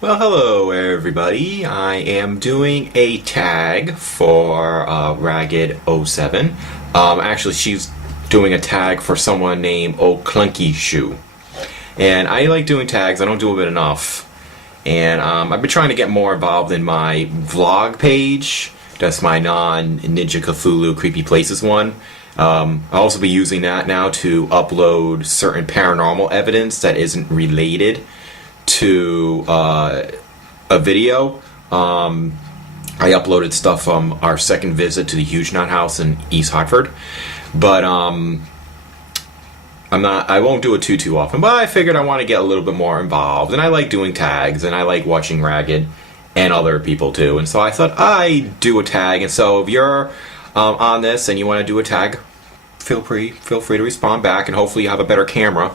Well, hello everybody. I am doing a tag for ragged07. Actually, she's doing a tag for someone named clunky shoe. And I like doing tags. I don't do it enough. And I've been trying to get more involved in my vlog page. That's my non-Ninja Cthulhu Creepy Places one. I'll also be using that now to upload certain paranormal evidence that isn't related to a video. I uploaded stuff from our second visit to the Huge Knot House in East Hartford, but I won't do it too often. But I figured I want to get a little bit more involved, and I like doing tags, and I like watching Ragged and other people too. And so I thought I'd do a tag. And so if you're on this and you want to do a tag, feel free to respond back, and hopefully you have a better camera.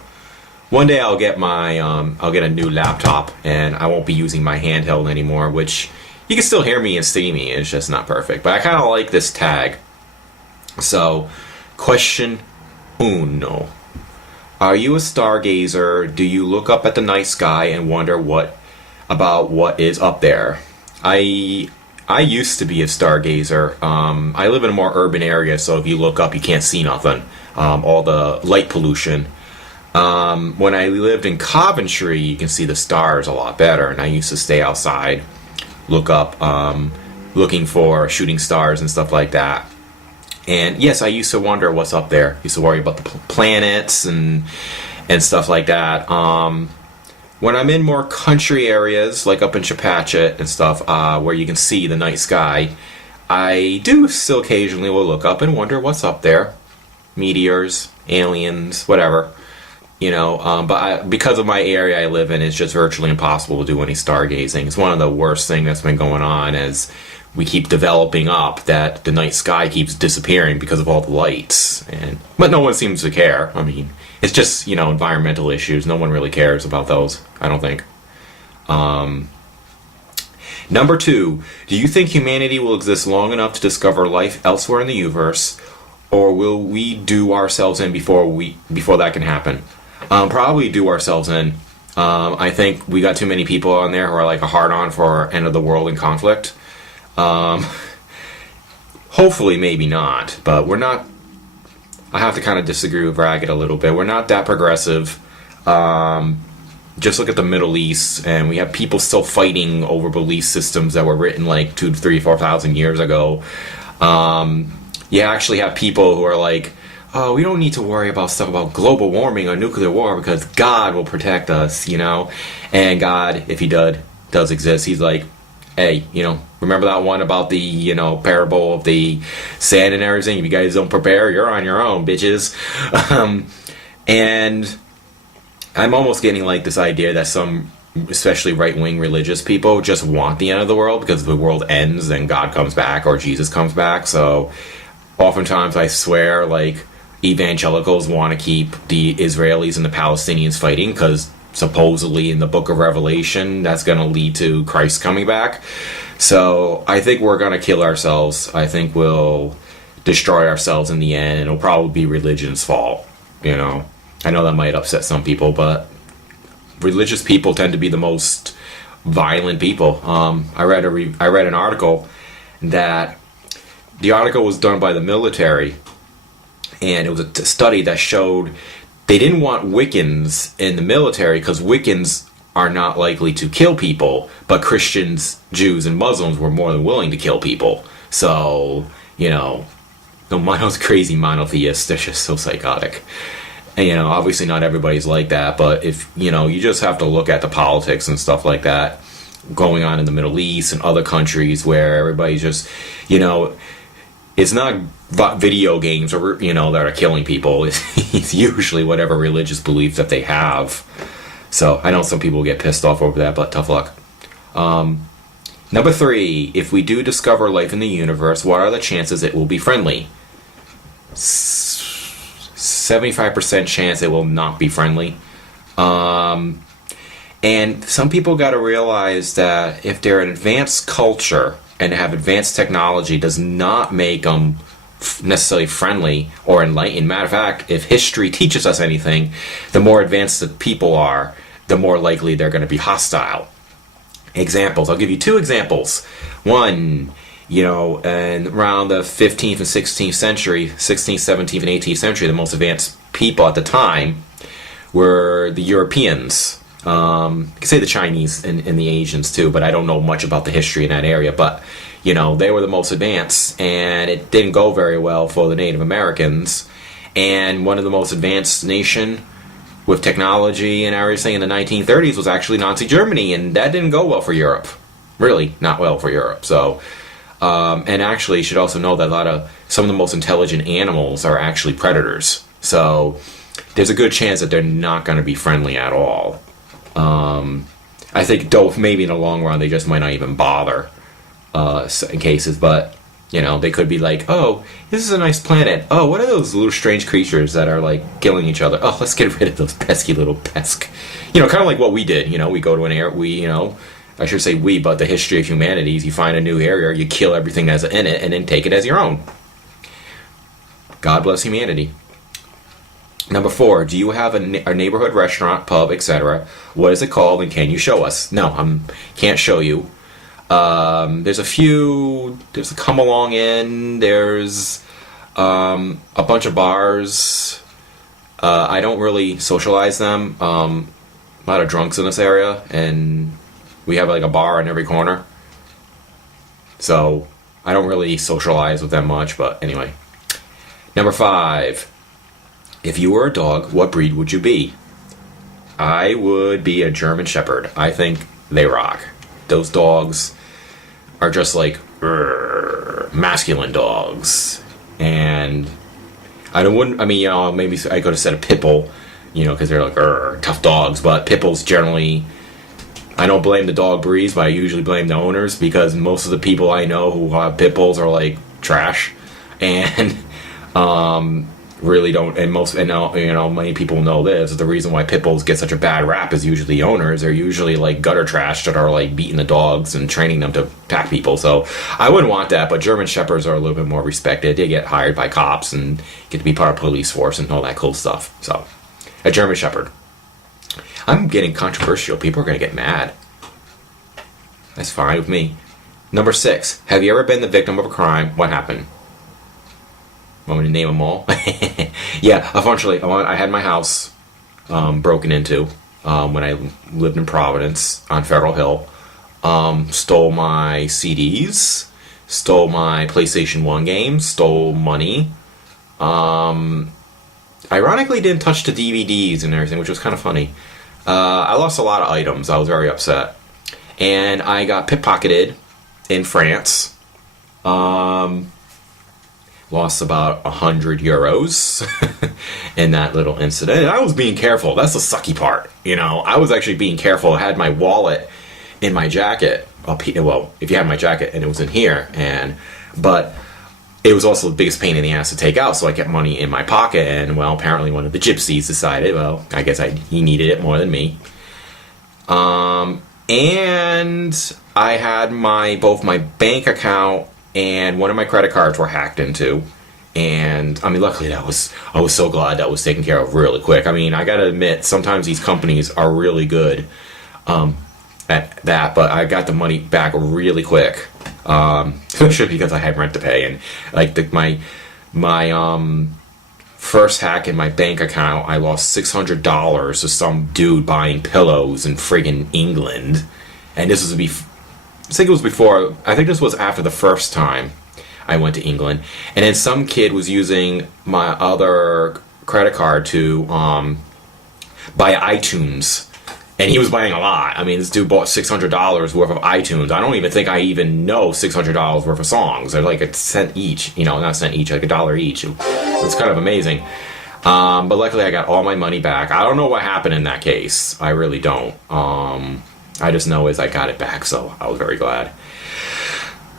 One day I'll get I'll get a new laptop, and I won't be using my handheld anymore, which you can still hear me and see me. It's just not perfect. But I kind of like this tag. So, question uno. Are you a stargazer? Do you look up at the night sky and wonder about what is up there? I used to be a stargazer. I live in a more urban area, so if you look up, you can't see nothing. All the light pollution. When I lived in Coventry, you can see the stars a lot better, and I used to stay outside, look up, looking for shooting stars and stuff like that. And yes, I used to wonder what's up there. I used to worry about the planets and stuff like that. When I'm in more country areas, like up in Chepachet and stuff, where you can see the night sky, I do still occasionally will look up and wonder what's up there. Meteors, aliens, whatever. Because of my area I live in, it's just virtually impossible to do any stargazing. It's one of the worst things that's been going on as we keep developing up, that the night sky keeps disappearing because of all the lights. But no one seems to care. I mean, it's just, environmental issues. No one really cares about those, I don't think. Number 2, do you think humanity will exist long enough to discover life elsewhere in the universe, or will we do ourselves in before that can happen? Probably do ourselves in. I think we got too many people on there who are like a hard-on for end of the world and conflict. Hopefully, maybe not, but we're not. I have to kind of disagree with Ragged a little bit. We're not that progressive. Just look at the Middle East, and we have people still fighting over belief systems that were written like 2,000, 3,000, 4,000 years ago. You actually have people who are like, oh, we don't need to worry about stuff about global warming or nuclear war because God will protect us, And God, if he does exist, he's like, hey, remember that one about the, parable of the sand and everything? If you guys don't prepare, you're on your own, bitches. And I'm almost getting like this idea that some, especially right-wing religious people, just want the end of the world because if the world ends, then God comes back or Jesus comes back. So oftentimes I swear, like, evangelicals want to keep the Israelis and the Palestinians fighting because supposedly in the book of Revelation that's going to lead to Christ coming back. So I think we're going to kill ourselves. I think we'll destroy ourselves in the end, and it'll probably be religion's fault. I know that might upset some people, but religious people tend to be the most violent people. I read an article that the article was done by the military, and it was a study that showed they didn't want Wiccans in the military because Wiccans are not likely to kill people, but Christians, Jews, and Muslims were more than willing to kill people. So, those crazy monotheists, they're just so psychotic. And, obviously not everybody's like that, but if, you just have to look at the politics and stuff like that going on in the Middle East and other countries where everybody's just, it's not video games or that are killing people. It's usually whatever religious belief that they have. So I know some people get pissed off over that, but tough luck. Number 3, if we do discover life in the universe, what are the chances it will be friendly? 75% chance it will not be friendly. And some people got to realize that if they're an advanced culture and have advanced technology, does not make them necessarily friendly or enlightened. Matter of fact, if history teaches us anything, the more advanced the people are, the more likely they're going to be hostile. Examples. I'll give you two examples. One, and around the 15th and 16th century, 16th, 17th, and 18th century, the most advanced people at the time were the Europeans. You can say the Chinese and the Asians too, but I don't know much about the history in that area. But, they were the most advanced, and it didn't go very well for the Native Americans. And one of the most advanced nation with technology and everything in the 1930s was actually Nazi Germany, and that didn't go well for Europe. Really, not well for Europe. So, and actually, you should also know that some of the most intelligent animals are actually predators. So, there's a good chance that they're not going to be friendly at all. I think, though, maybe in the long run, they just might not even bother in cases, but they could be like, oh, this is a nice planet. Oh, what are those little strange creatures that are like killing each other? Oh, let's get rid of those pesky little pests. Kind of like what we did. We go to an area, I should say we, but the history of humanity is you find a new area, you kill everything that's in it, and then take it as your own. God bless humanity. Number 4, do you have a neighborhood restaurant, pub, etc.? What is it called, and can you show us? No, I can't show you. There's a few. There's a Come Along Inn. There's a bunch of bars. I don't really socialize them. A lot of drunks in this area, and we have like a bar on every corner. So I don't really socialize with them much. But anyway, number 5. If you were a dog, what breed would you be? I would be a German Shepherd. I think they rock. Those dogs are just like masculine dogs, and maybe I could have said a pit bull, because they're like tough dogs. But pit bulls generally, I don't blame the dog breeds, but I usually blame the owners, because most of the people I know who have pit bulls are like trash, and really don't. And many people know this. The reason why pit bulls get such a bad rap is usually owners. They're usually like gutter trash that are like beating the dogs and training them to attack people. So I wouldn't want that. But German Shepherds are a little bit more respected. They get hired by cops and get to be part of police force and all that cool stuff. So a German Shepherd. I'm getting controversial. People are going to get mad. That's fine with me. Number 6. Have you ever been the victim of a crime? What happened? Want me to name them all? Yeah, unfortunately, I had my house broken into when I lived in Providence on Federal Hill. Stole my CDs, stole my PlayStation 1 games, stole money. Ironically, didn't touch the DVDs and everything, which was kind of funny. I lost a lot of items. I was very upset. And I got pickpocketed in France. Lost about 100 euros in that little incident. And I was being careful. That's the sucky part. I was actually being careful. I had my wallet in my jacket. Well, if you had my jacket and it was in here. But it was also the biggest pain in the ass to take out. So I kept money in my pocket. And, well, apparently one of the gypsies decided, well, I guess he needed it more than me. And I had both my bank account and one of my credit cards were hacked into. And, luckily I was so glad that was taken care of really quick. I gotta admit, sometimes these companies are really good at that, but I got the money back really quick. Especially because I had rent to pay. And, my first hack in my bank account, I lost $600 to some dude buying pillows in friggin' England. And this was I think this was after the first time I went to England. And then some kid was using my other credit card to buy iTunes. And he was buying a lot. This dude bought $600 worth of iTunes. I don't even think I even know $600 worth of songs. They're like a cent each. Not a cent each, like $1 each. It's kind of amazing. But luckily I got all my money back. I don't know what happened in that case. I really don't. I just know I got it back, so I was very glad.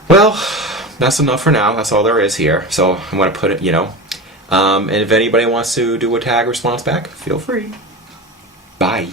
Well, that's enough for now. That's all there is here. So I'm going to put it, and if anybody wants to do a tag response back, feel free. Bye.